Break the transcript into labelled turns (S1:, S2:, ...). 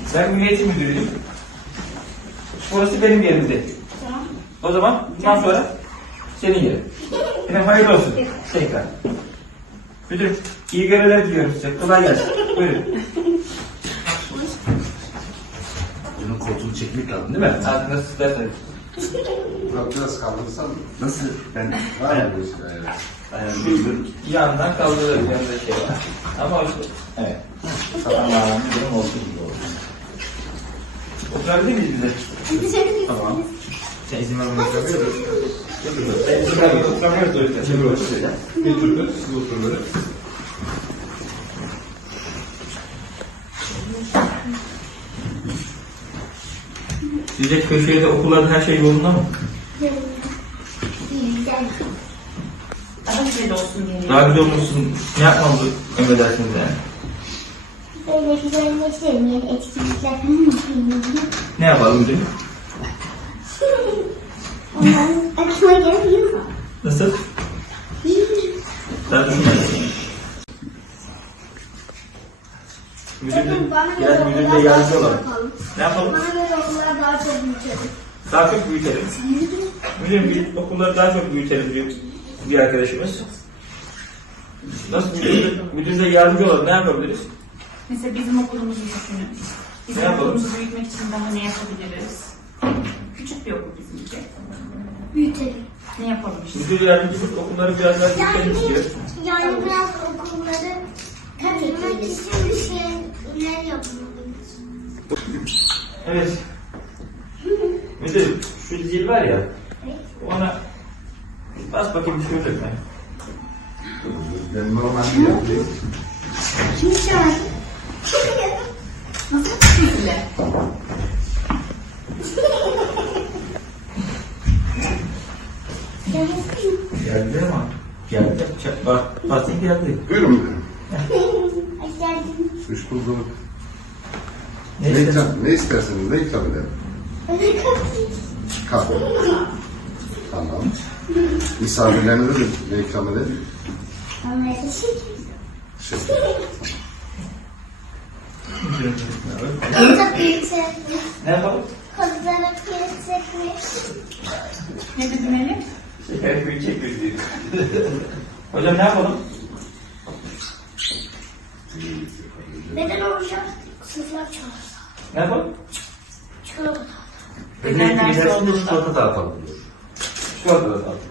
S1: Ben Milli Eğitim Müdürüyüm. Burası benim yerimde.
S2: Tamam.
S1: O zaman bundan sonra senin yerin. Benim hayırlı olsun. Tekrar. Müdürüm, iyi görevler diliyorum size. Kolay gelsin. Buyurun.
S3: Bunun koltuğunu çekmek lazım değil mi?
S1: Artık nasıl isterseniz.
S4: Burak biraz kaldırsam mı?
S3: Nasıl? Ben
S4: Var mı bu işte? Evet.
S3: ayarlıyorum.
S1: Yandan kaldırır yanında şey var. Ama işte, evet. Tamam, benim olsun gibi oldu. Oturabilir miyiz bize? Tamam. Sen izin vermeni oturabiliyoruz. Ben izin vermeni oturamıyoruz o yüzden.
S3: Çevir otur şöyle.
S4: Bir türlü siz oturun böyle.
S1: Sizce köşede okullarda her şey yolunda mı?
S2: Daha güzel olsun diye.
S1: Daha güzel olmasın. Ne yapmamızı emredersiniz yani?
S5: Böyle güzelleştirmeyen etkinlikler falan yapayım.
S1: Ne yapalım müdürüm?
S5: Ondan aklıma geliyor.
S1: Nasıl? Daha düşünmedim. Müdürle, biraz müdürle yardımcı olalım. Ne yapalım?
S5: Bana göre okullar daha çok büyütelim.
S1: Daha çok büyütelim. Müdürüm, okulları daha çok büyütelim diyor bir arkadaşımız. Nasıl müdürle yardımcı olalım, ne yapabiliriz?
S2: Mesela bizim okulumuzu düşünün. Bizim
S1: Ne yapalım?
S2: okulumuzu büyütmek için daha ne yapabiliriz? Küçük bir okul bizimki.
S5: Büyütelim.
S2: Ne yapalım işte?
S1: Müdür yardımcımız okulları biraz daha büyütelim istiyor.
S5: Yani biraz okulları katılmak için bir şeyler yapmalıyız.
S1: Evet. Müdürüm, şu zil var ya, ona bas bakayım şöyle mi?
S4: Ben normalde yapayım.
S5: Kim çağırdı?
S2: Nasıl sizle?
S1: Geldi ama. Geldi. Bak, basın geldi.
S4: Buyurun müdürüm.
S5: Hoş geldin.
S4: Hoş bulduk.
S1: Ne
S4: Ne,
S1: istersin?
S4: ne isterseniz ne ikram edelim? Kahve. Tamam. Misafirlerinize de ne ikram edelim?
S5: Onlara teşekkür ederim.
S1: Müdürüm.
S5: Çok büyütelim.
S1: Ne yapalım?
S5: Kodları büyütelim.
S2: Ne dedim Elif?
S1: Şeker büyüyecek bir Hocam ne yapalım?
S5: Neden olacak? Sınıflar çağırsa.
S1: Ne yapalım?
S5: Çikolata.
S3: Özellikle gidersiniz çikolata dağıtalım diyor.
S1: Şu anda da